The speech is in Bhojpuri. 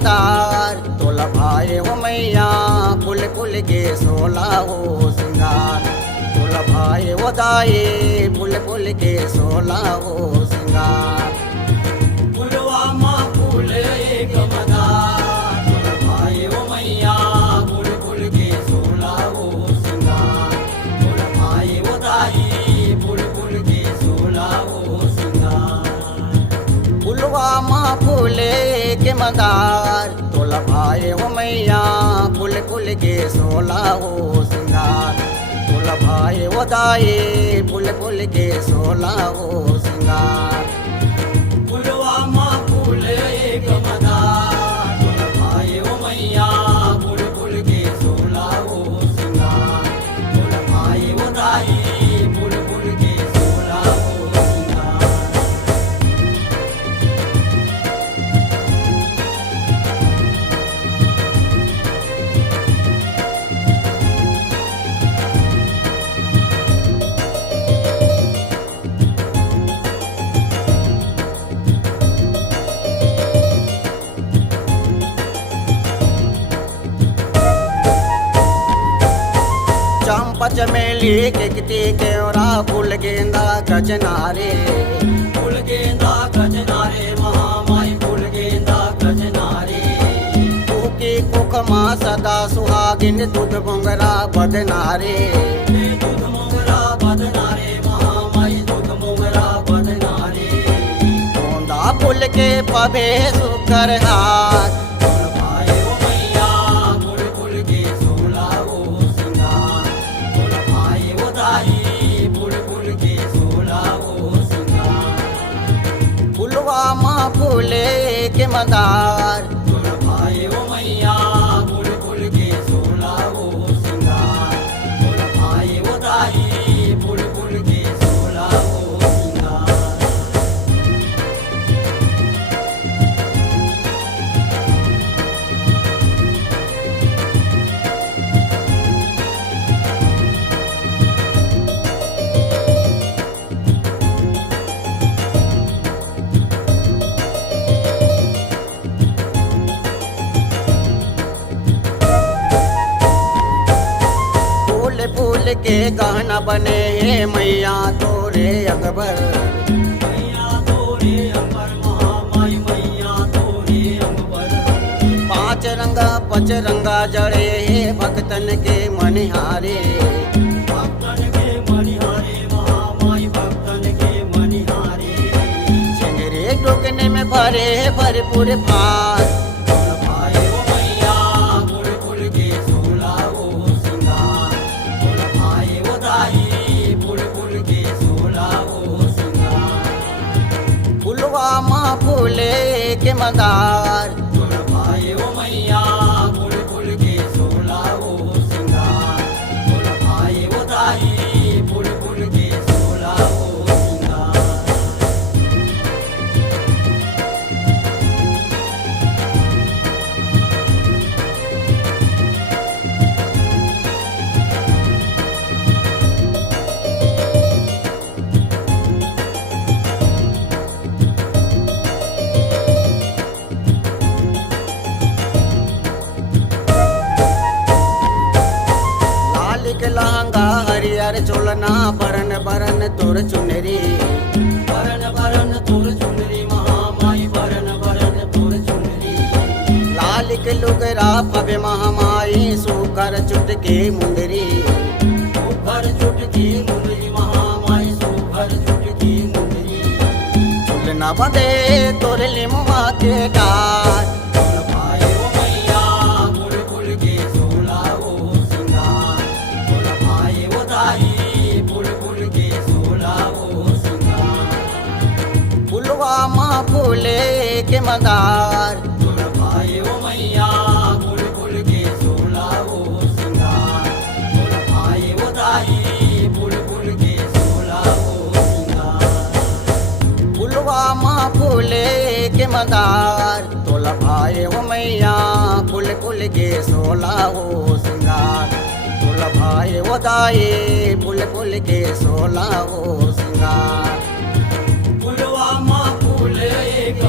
मदार तोला भाई हो मैया फूल फूल के सोला हो सिंगार तोला भाई हो दाए फूल फूल के सोला हो सिंगार फुलवा माँ फूल एक मदार तोला भाई हो मैया फूल फूल के सोला हो सिंगार तोला भाई हो दाई फूल फूल के सोला हो सिंगार पुलवामा फूले के मदार तोला भाई हो मैया फूल फूल के सोला हो सिंगार तोला भाई हो दाए फूल फूल के सोला हो सिंगार फुलवा माँ फूल एक मदार तोला भाई हो मैया फूल फूल के सोला हो सिंगार तोला भाई हो दाई फूल फूल के सोला हो सिंगार चंपा चमेली केकती केवरा फूल गेंदा गजनारे फूल गेंदा गजनारे महामाई फूल गेंदा गजनारे कुकी कुकमा सदा सुहागिन दूध मोंगरा बदनारे दूध मोगरा बदनारे महामाई दूध मोगरा बदनारे गोंदा फूल के पबे सुकर हाथ तोला भाई हो मैया फूल फूल के सोला हो सिंगार तोला भाई हो दाई फूल फूल के सोला हो सिंगार पुलवामा फूले के मदार तोला भाई हो मैया फूल फूल के सोला हो सिंगार तोला भाई हो दाई फूल फूल के सोला हो सिंगार फूल फूल के गहना बने हे मैया तोरे अकबर मैया तोरे अंबर महामाई मैया तोरे अंबर पांच रंगा पचरंगा जड़े हे भक्तन के मनिहारे भक्तन के मनिहारे महामाई भक्तन के मनिहारे चिंगरे डोगने में भरे भरपूर फार तोला भाई हो मैया फूल फूल के सोला हो सिंगार तोला भाई हो दाई फूल फूल के सोला हो सिंगार पुलवामा फूले के मदार तोला भाई हो मैया फूल फूल के सोला हो सिंगार तोला भाई हो दाई फूल फूल के सोला हो सिंगार लाल के लहंगा हरियर चोलना बरन बरन तोर चुनरी बरन बरन तोर चुनरी महामाई बरन बरन तोर चुनरी लाल के लुगरा पबे महामाई सुकर चुटकी मुंदरी सुभर चुटकी मुंदरी महामाई सुभर चुटकी मुंदरी चुलना बदे तोर लिमुआ के डार तोला भाई हो मैया फूल फूल के सोला हो सिंगार तोला भाई हो दाई फूल फूल के सोला हो सिंगार पुलवामा फूले के मदार तोला भाई हो मैया फूल फूल के सोला हो सिंगार तोला भाई हो दाई फूल फूल के सोला हो सिंगार पुलवामा फूले के मदार तोला भाई हो मैया फूल फूल के सोला हो सिंगार तोला भाई हो दाए फूल फूल के सोला हो सिंगार फुलवा माँ फूल एक